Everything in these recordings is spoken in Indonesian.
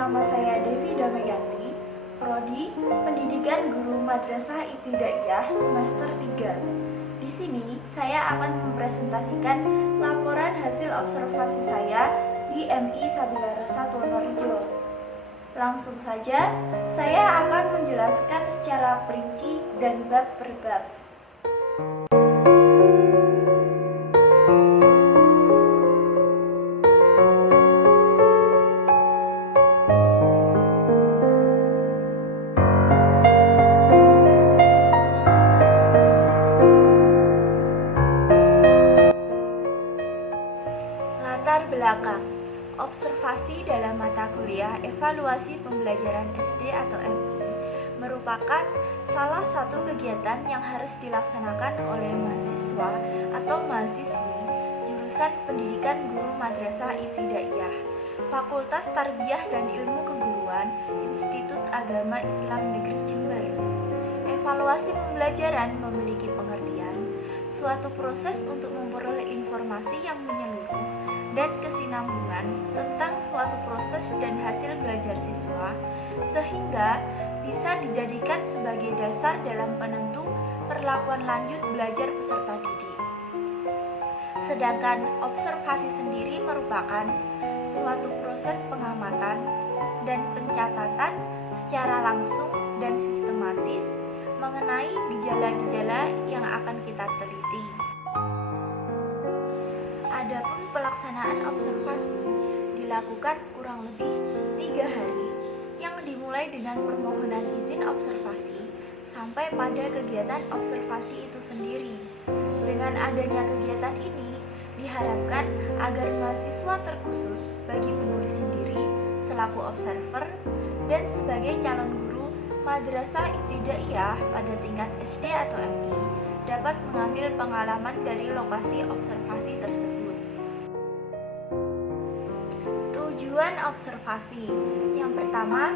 nama saya Devi Damayanti, Prodi Pendidikan Guru Madrasah Ibtidaiyah semester 3. Di sini saya akan mempresentasikan laporan hasil observasi saya di MI Sabila Rasa Wonorejo. Langsung saja, saya akan menjelaskan secara perinci dan bab per bab. Latar belakang observasi dalam mata kuliah evaluasi pembelajaran SD atau MI merupakan salah satu kegiatan yang harus dilaksanakan oleh mahasiswa atau mahasiswi jurusan Pendidikan Guru Madrasah Ibtidaiyah, Fakultas Tarbiyah dan Ilmu Keguruan, Institut Agama Islam Negeri Jember. Evaluasi pembelajaran memiliki pengertian suatu proses untuk memperoleh informasi yang menyeluruh dan kesinambungan tentang suatu proses dan hasil belajar siswa, sehingga bisa dijadikan sebagai dasar dalam penentu perlakuan lanjut belajar peserta didik. Sedangkan observasi sendiri merupakan suatu proses pengamatan dan pencatatan secara langsung dan sistematis mengenai gejala-gejala yang akan kita teliti. Adapun pelaksanaan observasi dilakukan kurang lebih 3 hari yang dimulai dengan permohonan izin observasi sampai pada kegiatan observasi itu sendiri. Dengan adanya kegiatan ini diharapkan agar mahasiswa terkhusus bagi penulis sendiri selaku observer dan sebagai calon guru madrasah ibtidaiyah pada tingkat SD atau MI dapat mengambil pengalaman dari lokasi observasi tersebut. Tujuan observasi yang pertama,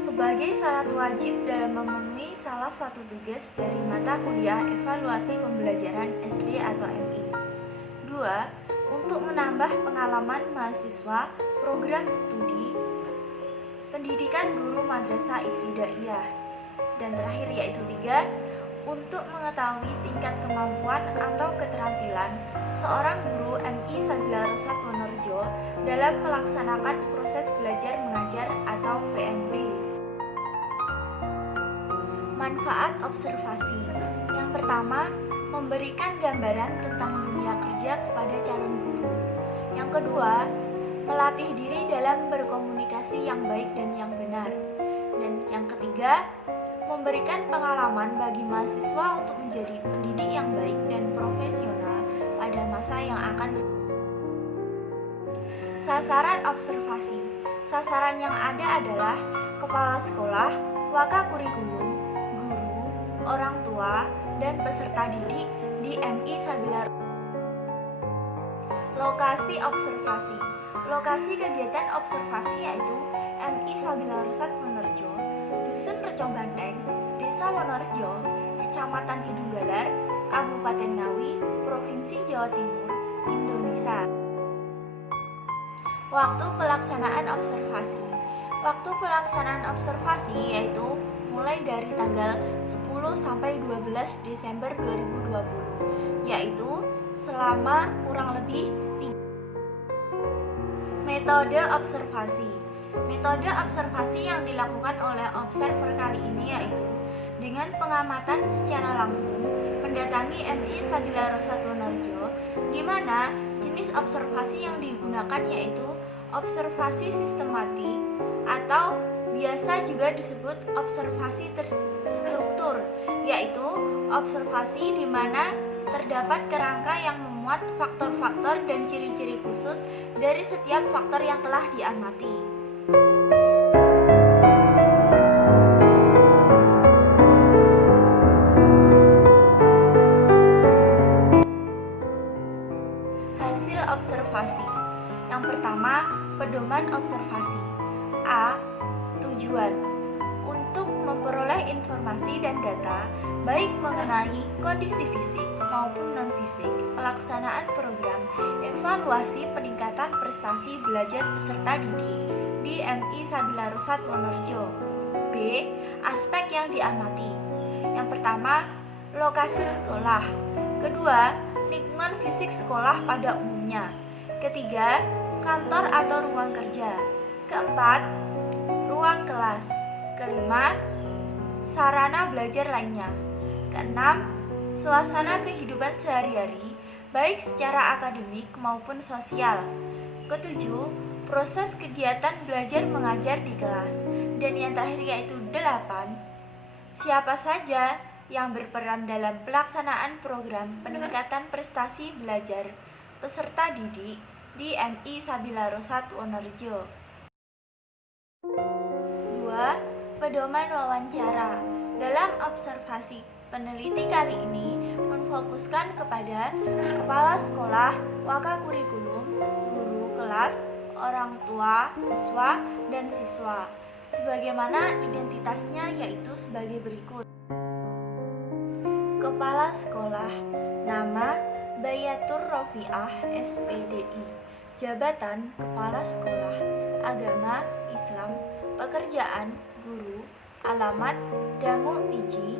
sebagai syarat wajib dalam memenuhi salah satu tugas dari mata kuliah evaluasi pembelajaran SD atau MI. 2. Untuk menambah pengalaman mahasiswa program studi Pendidikan Guru Madrasah Ibtidaiyah. Dan terakhir yaitu 3. Untuk mengetahui tingkat kemampuan atau keterampilan seorang guru MI Sabila Rasa Wonorejo dalam melaksanakan proses belajar mengajar atau PMB. Manfaat observasi. Yang pertama, memberikan gambaran tentang dunia kerja kepada calon guru. Yang kedua, melatih diri dalam berkomunikasi yang baik dan yang benar. Dan yang ketiga, memberikan pengalaman bagi mahasiswa untuk menjadi pendidik yang baik dan profesional pada masa yang akan. Sasaran observasi. Sasaran yang ada adalah kepala sekolah, wakakurikulum, guru, orang tua, dan peserta didik di MI Sabila. Lokasi observasi. Lokasi kegiatan observasi yaitu MI Sabila Rasa Wonorejo, Dusun Reco Banteng, Desa Wonorejo, Kecamatan Kidunggalar, Kabupaten Ngawi, Provinsi Jawa Timur, Indonesia. Waktu pelaksanaan observasi. Waktu pelaksanaan observasi yaitu mulai dari tanggal 10 sampai 12 Desember 2020, yaitu selama kurang lebih 3. Metode observasi. Metode observasi yang dilakukan oleh observer kali ini yaitu dengan pengamatan secara langsung mendatangi MI Sabila Rasa Wonorejo, di mana jenis observasi yang digunakan yaitu observasi sistematik atau biasa juga disebut observasi terstruktur, yaitu observasi di mana terdapat kerangka yang memuat faktor-faktor dan ciri-ciri khusus dari setiap faktor yang telah diamati. Hasil observasi. Yang pertama, pedoman observasi. A. Tujuan untuk memperoleh informasi dan data baik mengenai kondisi fisik maupun non-fisik pelaksanaan program evaluasi peningkatan prestasi belajar peserta didik di MI Sabila Rusat Wonorejo. B. Aspek yang diamati. Yang pertama, lokasi sekolah. Kedua, lingkungan fisik sekolah pada umumnya. Ketiga, kantor atau ruang kerja. Keempat, ruang kelas. Kelima, sarana belajar lainnya. Keenam, suasana kehidupan sehari-hari, baik secara akademik maupun sosial. Ketujuh, proses kegiatan belajar mengajar di kelas. Dan yang terakhir yaitu 8, siapa saja yang berperan dalam pelaksanaan program peningkatan prestasi belajar peserta didik di MI Sabila Rusat Wonorejo. 2. Pedoman wawancara. Dalam observasi peneliti kali ini memfokuskan kepada kepala sekolah, wakakurikulum, guru kelas, orang tua, siswa, dan siswa. Sebagaimana identitasnya yaitu sebagai berikut. Kepala sekolah, nama Bayatur Rofiah SPDI. Jabatan Kepala Sekolah, agama Islam, pekerjaan guru, alamat Dangu Piji,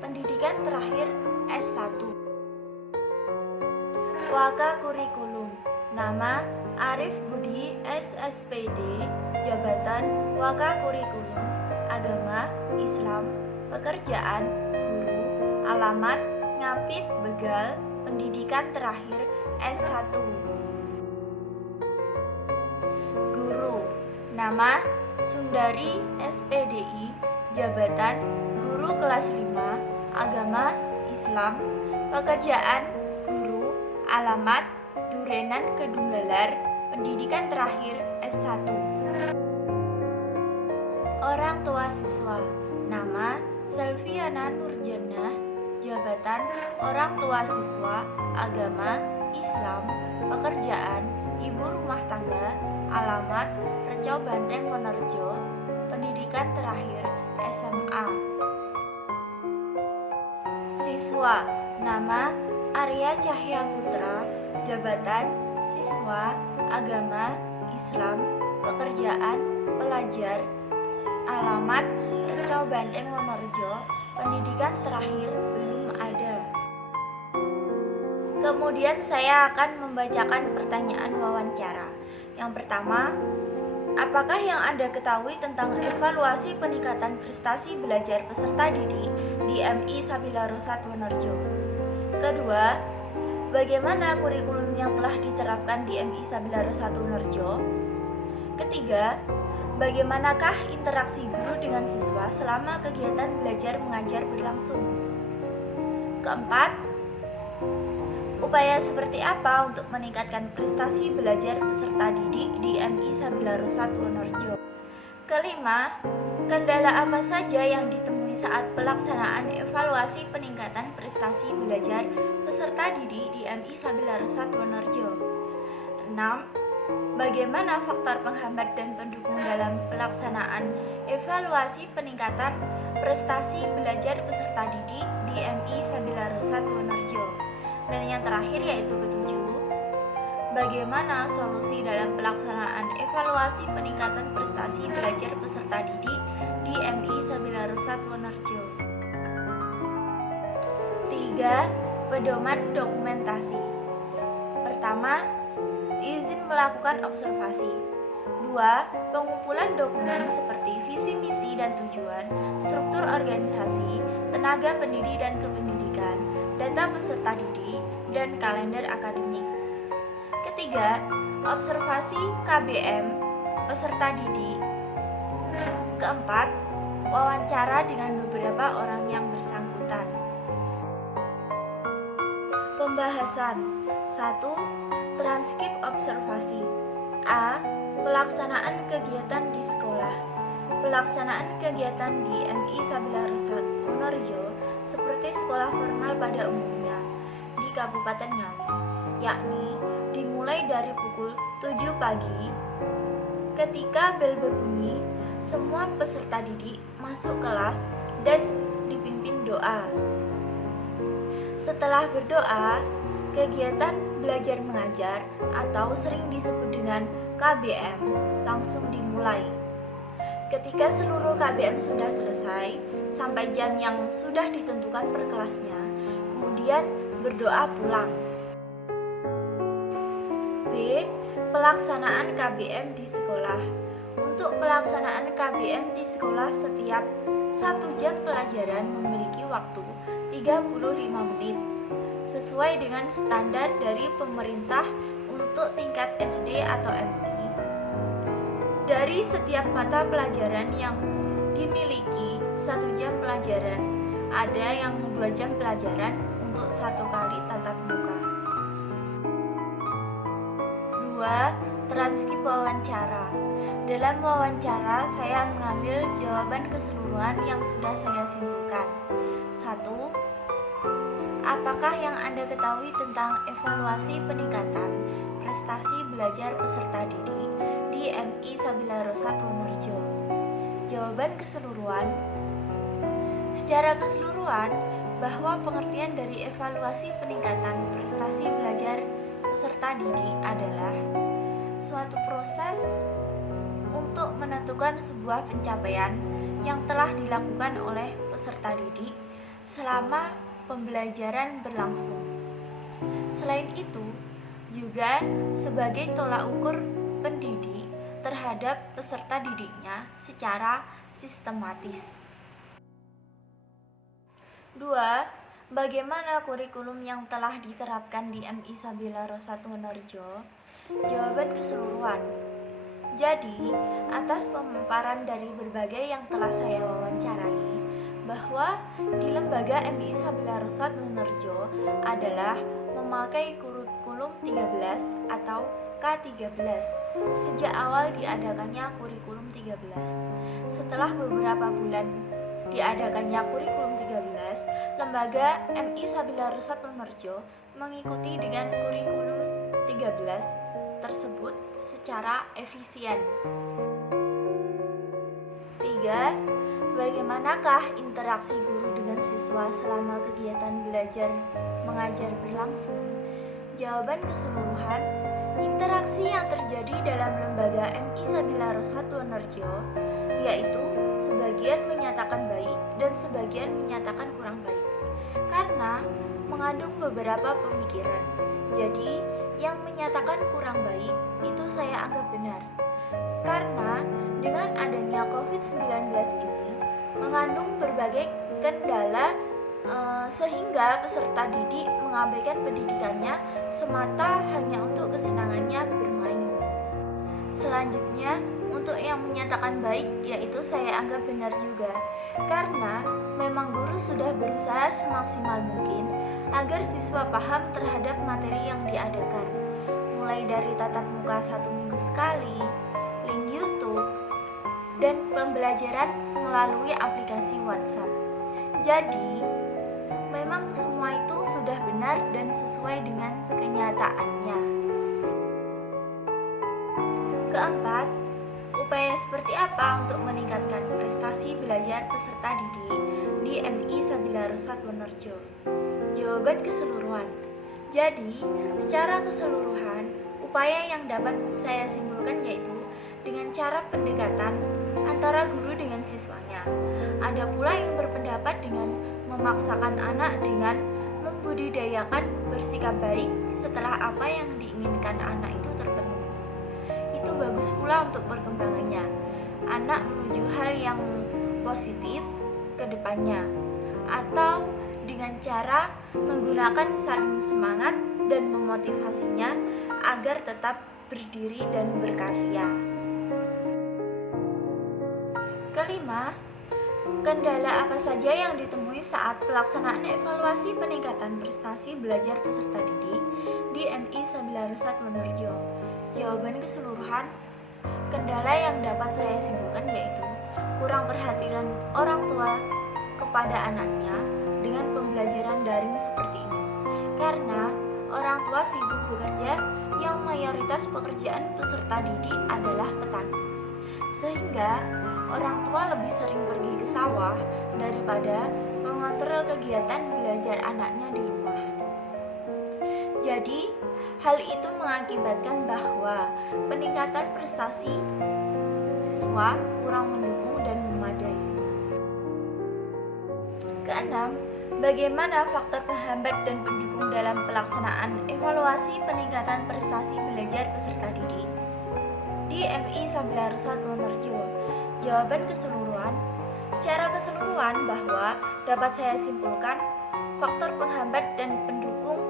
pendidikan terakhir S1. Wakakurikulum, nama Arif Budi SSPD, jabatan Wakakurikulum, agama Islam, pekerjaan guru, alamat Ngapit Begal, pendidikan terakhir S1. Guru, nama Sundari SPDI, jabatan guru kelas 5, agama Islam, pekerjaan guru, alamat Durenan Kedunggalar, pendidikan terakhir S1. Orang tua siswa, nama Selviana Nurjannah, jabatan orang tua siswa, agama Islam, pekerjaan ibu rumah tangga, alamat Recau Banteng Wonorejo, pendidikan terakhir SMA. Siswa, nama Arya Cahya Putra, jabatan siswa, agama Islam, pekerjaan pelajar, alamat Recau Banteng Wonorejo, pendidikan terakhir belum ada. Kemudian saya akan membacakan pertanyaan wawancara. Yang pertama, apakah yang Anda ketahui tentang evaluasi peningkatan prestasi belajar peserta didik di MI Sabila Rusat Wonorejo? Kedua, bagaimana kurikulum yang telah diterapkan di MI Sabila Rusat Wonorejo? Ketiga, bagaimanakah interaksi guru dengan siswa selama kegiatan belajar mengajar berlangsung? Keempat, upaya seperti apa untuk meningkatkan prestasi belajar peserta didik di MI Sabila Rusat Wonorejo? Kelima, kendala apa saja yang ditemui saat pelaksanaan evaluasi peningkatan prestasi belajar peserta didik di MI Sabila Rusat Wonorejo? 6. Bagaimana faktor penghambat dan pendukung dalam pelaksanaan evaluasi peningkatan prestasi belajar peserta didik di MI Sabila Rusat Wonorejo? Dan yang terakhir yaitu ketujuh, bagaimana solusi dalam pelaksanaan evaluasi peningkatan prestasi belajar peserta didik di MI Sabila Rusat Wonorejo? 3. Pedoman dokumentasi. Pertama, izin melakukan observasi. 2. Pengumpulan dokumen seperti visi misi dan tujuan, struktur organisasi, tenaga pendidik dan kependidikan, data peserta didik, dan kalender akademik. Ketiga, observasi KBM peserta didik. Keempat, wawancara dengan beberapa orang yang bersangkutan. Pembahasan. 1. Transkrip observasi. A. Pelaksanaan kegiatan di sekolah. Pelaksanaan kegiatan di MI Sabila Rusat Wonorejo seperti sekolah formal pada umumnya di Kabupaten Ngawi, yakni dimulai dari pukul 7 pagi. Ketika bel berbunyi, semua peserta didik masuk kelas dan dipimpin doa. Setelah berdoa, kegiatan belajar mengajar atau sering disebut dengan KBM langsung dimulai. Ketika seluruh KBM sudah selesai sampai jam yang sudah ditentukan per kelasnya, kemudian berdoa pulang. B. Pelaksanaan KBM di sekolah. Untuk pelaksanaan KBM di sekolah, setiap 1 jam pelajaran memiliki waktu 35 menit sesuai dengan standar dari pemerintah untuk tingkat SD atau MI. Dari setiap mata pelajaran yang dimiliki 1 jam pelajaran, ada yang 2 jam pelajaran untuk 1 kali tatap muka. 2. Transkrip wawancara. Dalam wawancara, saya mengambil jawaban keseluruhan yang sudah saya simpulkan. 1. Apakah yang Anda ketahui tentang evaluasi peningkatan prestasi belajar peserta didik di MI Sabila Rosat Wonorejo? Jawaban keseluruhan. Secara keseluruhan, bahwa pengertian dari evaluasi peningkatan prestasi belajar peserta didik adalah suatu proses untuk menentukan sebuah pencapaian yang telah dilakukan oleh peserta didik selama pembelajaran berlangsung. Selain itu, juga sebagai tolak ukur pendidik terhadap peserta didiknya secara sistematis. 2. Bagaimana kurikulum yang telah diterapkan di MI Sabila Rosat Wonorejo? Jawaban keseluruhan. Jadi, atas pemaparan dari berbagai yang telah saya wawancarai, bahwa di lembaga MI Sabila Rosat Wonorejo adalah memakai kurikulum 13 atau K13 sejak awal diadakannya kurikulum 13. Setelah beberapa bulan diadakannya kurikulum 13, lembaga MI Sabila Rosat Wonorejo mengikuti dengan kurikulum 13 tersebut secara efisien. 3. Bagaimanakah interaksi guru dengan siswa selama kegiatan belajar mengajar berlangsung? Jawaban keseluruhan, interaksi yang terjadi dalam lembaga MI Sabila Rosat Wonorejo yaitu sebagian menyatakan baik dan sebagian menyatakan kurang baik karena mengandung beberapa pemikiran. Jadi, yang menyatakan kurang baik itu saya anggap benar karena dengan adanya COVID-19 ini mengandung berbagai kendala sehingga peserta didik mengabaikan pendidikannya semata hanya untuk kesenangannya bermain. Selanjutnya, untuk yang menyatakan baik yaitu saya anggap benar juga karena memang guru sudah berusaha semaksimal mungkin agar siswa paham terhadap materi yang diadakan, mulai dari tatap muka 1 minggu sekali, link YouTube, dan pembelajaran melalui aplikasi WhatsApp. Jadi, memang semua itu sudah benar dan sesuai dengan kenyataannya. Keempat, upaya seperti apa untuk meningkatkan prestasi belajar peserta didik di MI Sabila Rosat Wonorejo? Jawaban keseluruhan. Jadi, secara keseluruhan, upaya yang dapat saya simpulkan yaitu dengan cara pendekatan antara guru dengan siswanya. Ada pula yang berpendapat dengan memaksakan anak dengan membudidayakan bersikap baik setelah apa yang diinginkan anak itu terpenuhi. Itu bagus pula untuk perkembangannya. Anak menuju hal yang positif ke depannya. Atau dengan cara menggunakan saling semangat dan memotivasinya agar tetap berdiri dan berkarya. Kelima, kendala apa saja yang ditemui saat pelaksanaan evaluasi peningkatan prestasi belajar peserta didik di MI Sabila Rosat Wonorejo? Jawaban keseluruhan, kendala yang dapat saya simpulkan yaitu kurang perhatian orang tua kepada anaknya dengan pembelajaran daring seperti ini. Karena orang tua sibuk bekerja yang mayoritas pekerjaan peserta didik adalah petani. Sehingga orang tua lebih sering pergi ke sawah daripada mengontrol kegiatan belajar anaknya di rumah. Jadi, hal itu mengakibatkan bahwa peningkatan prestasi siswa kurang mendukung dan memadai. Keenam, bagaimana faktor penghambat dan pendukung dalam pelaksanaan evaluasi peningkatan prestasi belajar peserta didik di MI Sabila Rusat Wonorejo? Jawaban keseluruhan. Secara keseluruhan bahwa dapat saya simpulkan faktor penghambat dan pendukung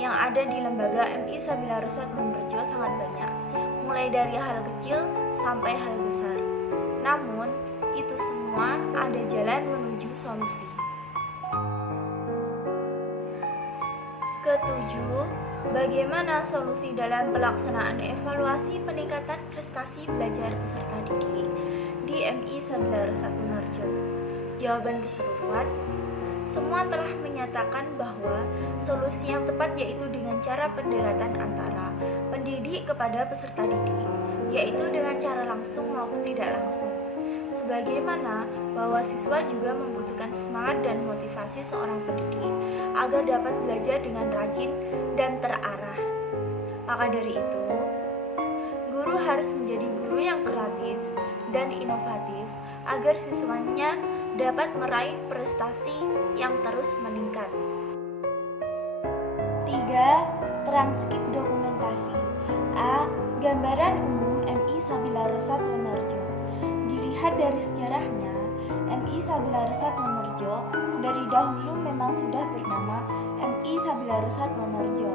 yang ada di lembaga MI Sabila Rusat Wonorejo sangat banyak, mulai dari hal kecil sampai hal besar. Namun, itu semua ada jalan menuju solusi. Ketujuh, bagaimana solusi dalam pelaksanaan evaluasi peningkatan prestasi belajar peserta didik di MI Sabila Rusat Wonorejo? Jawaban keseluruhan. Semua telah menyatakan bahwa solusi yang tepat yaitu dengan cara pendekatan antara pendidik kepada peserta didik, yaitu dengan cara langsung maupun tidak langsung. Sebagaimana bahwa siswa juga membutuhkan semangat dan motivasi seorang pendidik agar dapat belajar dengan rajin dan terarah. Maka dari itu, guru harus menjadi guru yang kreatif dan inovatif agar siswanya dapat meraih prestasi yang terus meningkat. 3. Transkrip dokumentasi. A. Gambaran umum MI Sabila Rusat Wonorejo. Dilihat dari sejarahnya, MI Sabila Rusat Wonorejo dari dahulu memang sudah bernama MI Sabila Rusat Wonorejo.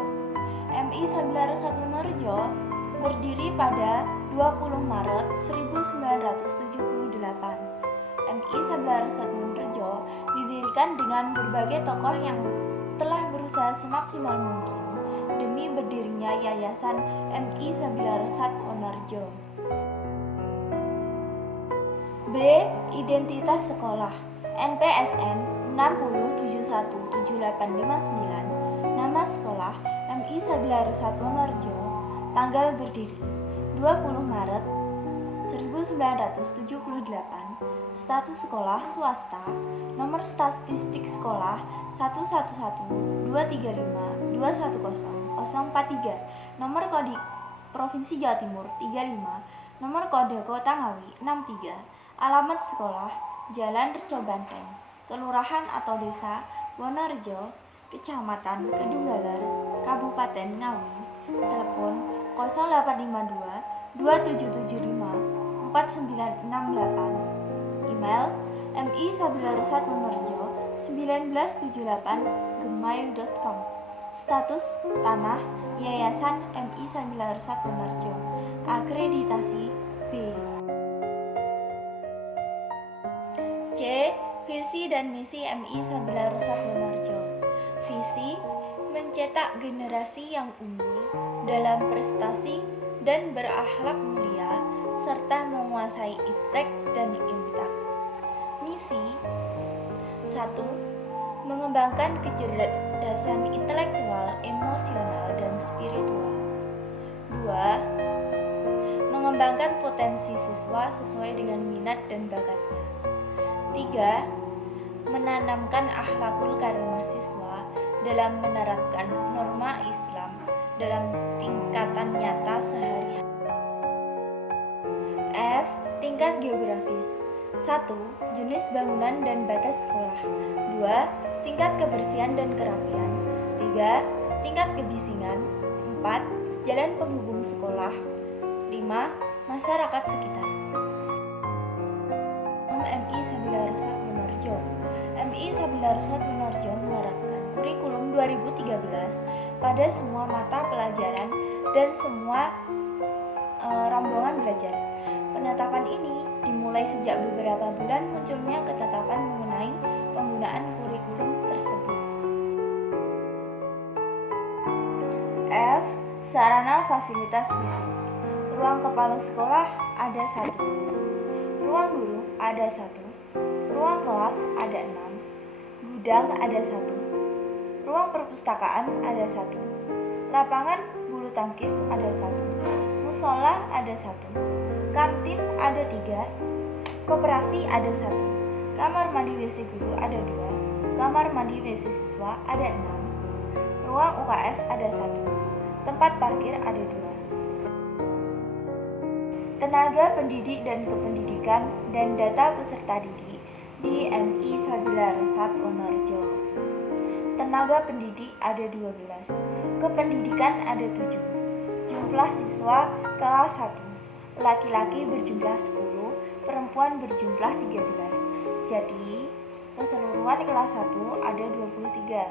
MI Sabila Rusat Wonorejo berdiri pada 20 Maret 1978. MI Sabila Rusat Wonorejo didirikan dengan berbagai tokoh yang telah berusaha semaksimal mungkin demi berdirinya Yayasan MI Sabila Rusat Wonorejo. B. Identitas sekolah. NPSN 60717859. Nama sekolah MI Sabila Rusat Wonorejo. Tanggal berdiri 20 Maret 1978. Status sekolah swasta. Nomor statistik sekolah 1112352100043. Nomor kode Provinsi Jawa Timur 35. Nomor kode Kota Ngawi 63. Alamat sekolah Jalan Reco Banteng, Kelurahan atau Desa Wonorejo, Kecamatan Kedunggalar, Kabupaten Ngawi. Telepon 0852 2775 4968. Email mi.sabilarusat1978@gmail.com. Status tanah Yayasan MI Sabila Rusat Wonorejo. Akreditasi B. C. Visi dan misi MI Sabila Rusat Wonorejo. Visi mencetak generasi yang unggul dalam prestasi dan berakhlak mulia serta menguasai iptek dan imtak. Misi 1. Mengembangkan kecerdasan intelektual, emosional, dan spiritual. 2. Mengembangkan potensi siswa sesuai dengan minat dan bakatnya. 3. Menanamkan akhlakul karimah siswa dalam menerapkan norma Islam dalam tingkatan nyata sehari-hari. F. Tingkat geografis. 1. Jenis bangunan dan batas sekolah. 2. Tingkat kebersihan dan kerapian. 3. Tingkat kebisingan. 4. Jalan penghubung sekolah. 5. Masyarakat sekitar. MI Sabila Rusat Wonorejo. MI Sabila Rusat Wonorejo menerapkan kurikulum 2013 pada semua mata pelajaran dan semua rombongan belajar. Penetapan ini dimulai sejak beberapa bulan munculnya ketetapan mengenai penggunaan kurikulum tersebut. F. Sarana fasilitas fisik. Ruang kepala sekolah ada 1. Ruang guru ada 1. Ruang kelas ada 6. Gudang ada 1. Ruang perpustakaan ada 1. Lapangan bulu tangkis ada 1. Musola ada 1. Kantin ada 3. Koperasi ada 1. Kamar mandi WC guru ada 2. Kamar mandi WC siswa ada 6. Ruang UKS ada 1. Tempat parkir ada 2. Tenaga pendidik dan kependidikan dan data peserta didik di MI Sabila Rusat Wonorejo. Tenaga pendidik ada 12. Kependidikan ada 7. Jumlah siswa kelas 1. Laki-laki berjumlah 10, perempuan berjumlah 13. Jadi, keseluruhan kelas 1 ada 23.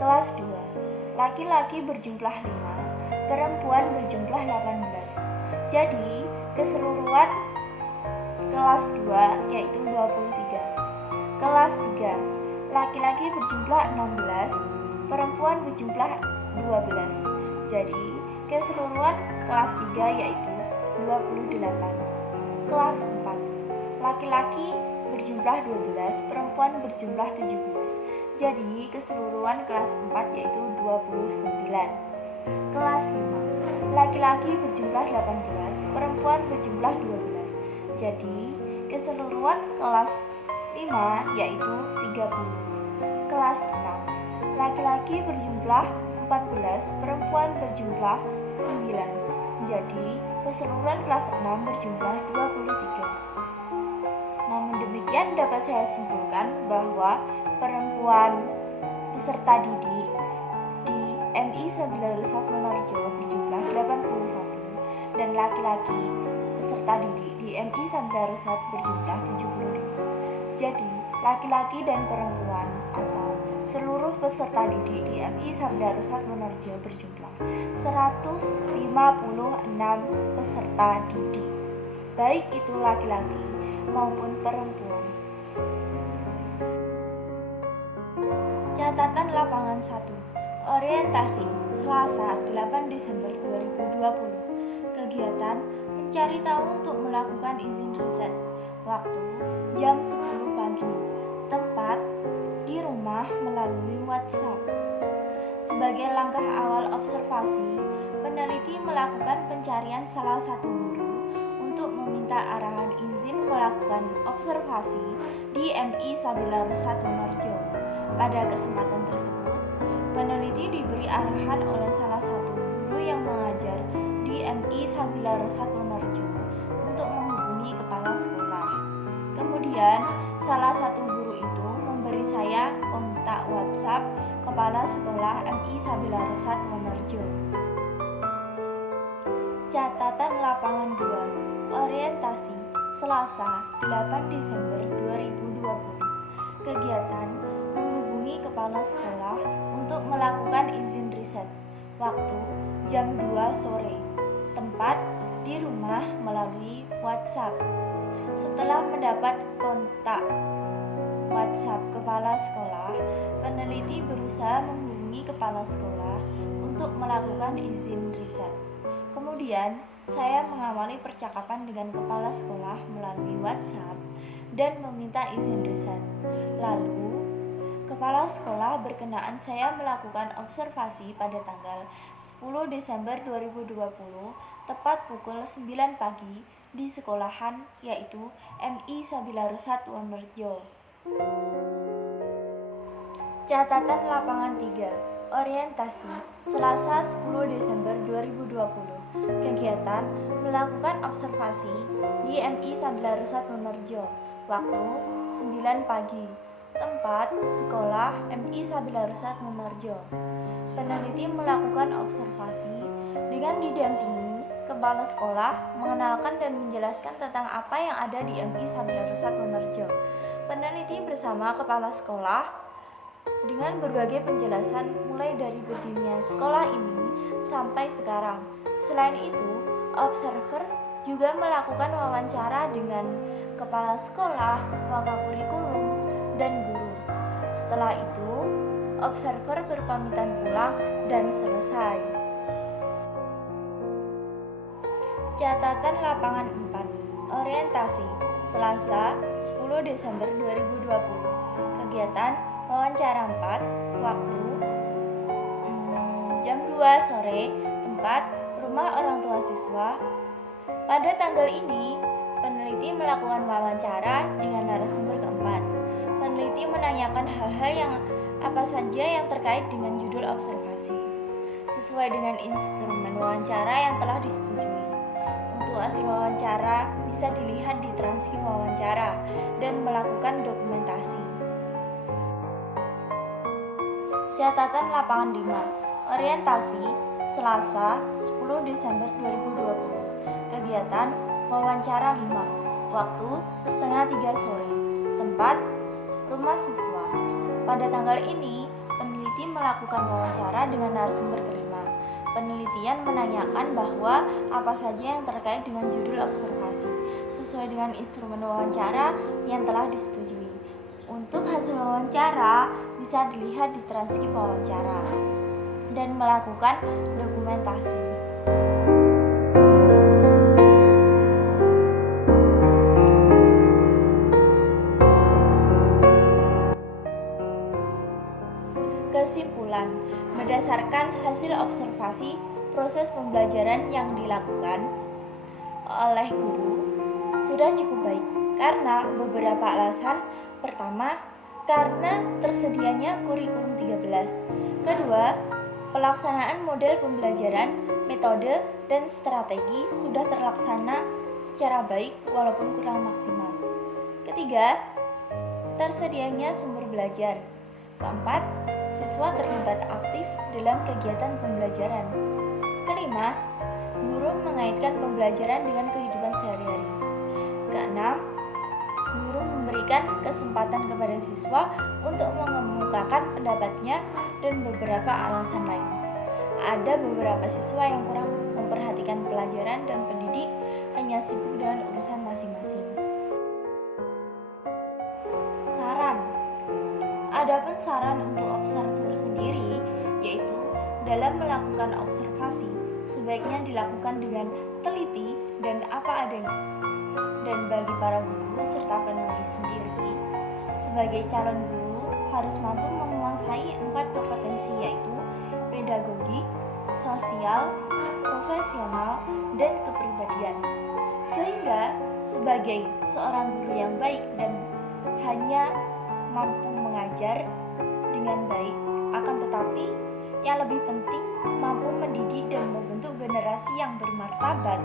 Kelas 2. Laki-laki berjumlah 5, perempuan berjumlah 18. Jadi, keseluruhan kelas 2 yaitu 23. Kelas 3. Laki-laki berjumlah 16, perempuan berjumlah 12. Jadi, keseluruhan kelas 3 yaitu 28. Kelas 4. Laki-laki berjumlah 12, perempuan berjumlah 17. Jadi, keseluruhan kelas 4 yaitu 29. Kelas 5. Laki-laki berjumlah 18, perempuan berjumlah 12. Jadi, keseluruhan kelas 5 yaitu 30. Kelas 6. Laki-laki berjumlah 14, perempuan berjumlah 9. Jadi, keseluruhan kelas 6 berjumlah 23. Namun demikian dapat saya simpulkan bahwa perempuan peserta didik di MI Sabila Rusat Wonorejo berjumlah 81 dan laki-laki peserta didik di MI Sabila Rusat berjumlah 75. Jadi, laki-laki dan perempuan atau seluruh peserta didik di MI Sabila Rusat Wonorejo berjumlah 156 peserta didik, baik itu laki-laki maupun perempuan. Catatan lapangan 1. Orientasi Selasa 8 Desember 2020. Kegiatan mencari tahu untuk melakukan izin riset. Waktu jam 10 pagi. Tempat di rumah melalui WhatsApp. Sebagai langkah awal observasi, peneliti melakukan pencarian salah satu guru untuk meminta arahan izin melakukan observasi di MI Sabila Rusat Wonorejo. Pada kesempatan tersebut, peneliti diberi arahan oleh salah satu guru yang mengajar di MI Sabila Rusat Wonorejo untuk menghubungi kepala sekolah. Kemudian, salah satu guru itu memberi saya kontak WhatsApp kepala sekolah MI Sabila Rusat Wonorejo. Catatan lapangan 2. Orientasi Selasa 8 Desember 2020. Kegiatan menghubungi kepala sekolah untuk melakukan izin riset. Waktu jam 2 sore. Tempat di rumah melalui WhatsApp. Setelah mendapat kontak WhatsApp kepala sekolah, peneliti berusaha menghubungi kepala sekolah untuk melakukan izin riset. Kemudian, saya mengawali percakapan dengan kepala sekolah melalui WhatsApp dan meminta izin riset. Lalu, kepala sekolah berkenaan saya melakukan observasi pada tanggal 10 Desember 2020, tepat pukul 9 pagi di sekolahan yaitu MI Sabila Rusat Wonorejo. Catatan lapangan 3. Orientasi Selasa 10 Desember 2020. Kegiatan melakukan observasi di MI Sabila Rusat Wonorejo. Waktu 9 pagi. Tempat sekolah MI Sabila Rusat Wonorejo. Peneliti melakukan observasi dengan didampingi kepala sekolah, mengenalkan dan menjelaskan tentang apa yang ada di MI Sabila Rusat Wonorejo. Peneliti bersama kepala sekolah dengan berbagai penjelasan mulai dari berdirinya sekolah ini sampai sekarang. Selain itu, observer juga melakukan wawancara dengan kepala sekolah, wakakurikulum, dan guru. Setelah itu, observer berpamitan pulang dan selesai. Catatan lapangan 4. Orientasi Selasa 10 Desember 2020. Kegiatan wawancara 4. Waktu jam 2 sore. Tempat rumah orang tua siswa. Pada tanggal ini, peneliti melakukan wawancara dengan narasumber keempat. Peneliti menanyakan hal-hal yang apa saja yang terkait dengan judul observasi, sesuai dengan instrumen wawancara yang telah disetujui. Untuk hasil wawancara bisa dilihat di transkrip wawancara dan melakukan dokumentasi. Catatan lapangan 5. Orientasi Selasa 10 Desember 2020. Kegiatan wawancara 5. Waktu setengah 3 sore. Tempat rumah siswa. Pada tanggal ini, peneliti melakukan wawancara dengan narasumber kelima. Penelitian menanyakan bahwa apa saja yang terkait dengan judul observasi, sesuai dengan instrumen wawancara yang telah disetujui. Untuk hasil wawancara bisa dilihat di transkrip wawancara dan melakukan dokumentasi. Kesimpulan, berdasarkan hasil observasi proses pembelajaran yang dilakukan oleh guru sudah cukup baik karena beberapa alasan. Pertama, karena tersedianya kurikulum 13. Kedua, pelaksanaan model pembelajaran, metode, dan strategi sudah terlaksana secara baik walaupun kurang maksimal. Ketiga, tersedianya sumber belajar. Keempat, siswa terlibat aktif dalam kegiatan pembelajaran. Kelima, guru mengaitkan pembelajaran dengan kehidupan sehari-hari. Keenam, guru memberikan kesempatan kepada siswa untuk mengemukakan pendapatnya dan beberapa alasan lain. Ada beberapa siswa yang kurang memperhatikan pelajaran dan pendidik hanya sibuk dengan urusan masing-masing. Saran. Adapun saran untuk observer sendiri, yaitu dalam melakukan observasi, sebaiknya dilakukan dengan teliti dan apa adanya. Dan bagi para guru serta penulis sendiri, sebagai calon guru harus mampu menguasai 4 kompetensi, yaitu pedagogik, sosial, profesional, dan kepribadian. Sehingga sebagai seorang guru yang baik dan hanya mampu mengajar dengan baik, akan tetapi yang lebih penting mampu mendidik dan membentuk generasi yang bermartabat,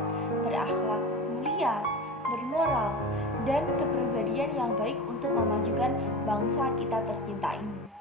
berakhlak mulia, bermoral, dan kepribadian yang baik untuk memajukan bangsa kita tercinta ini.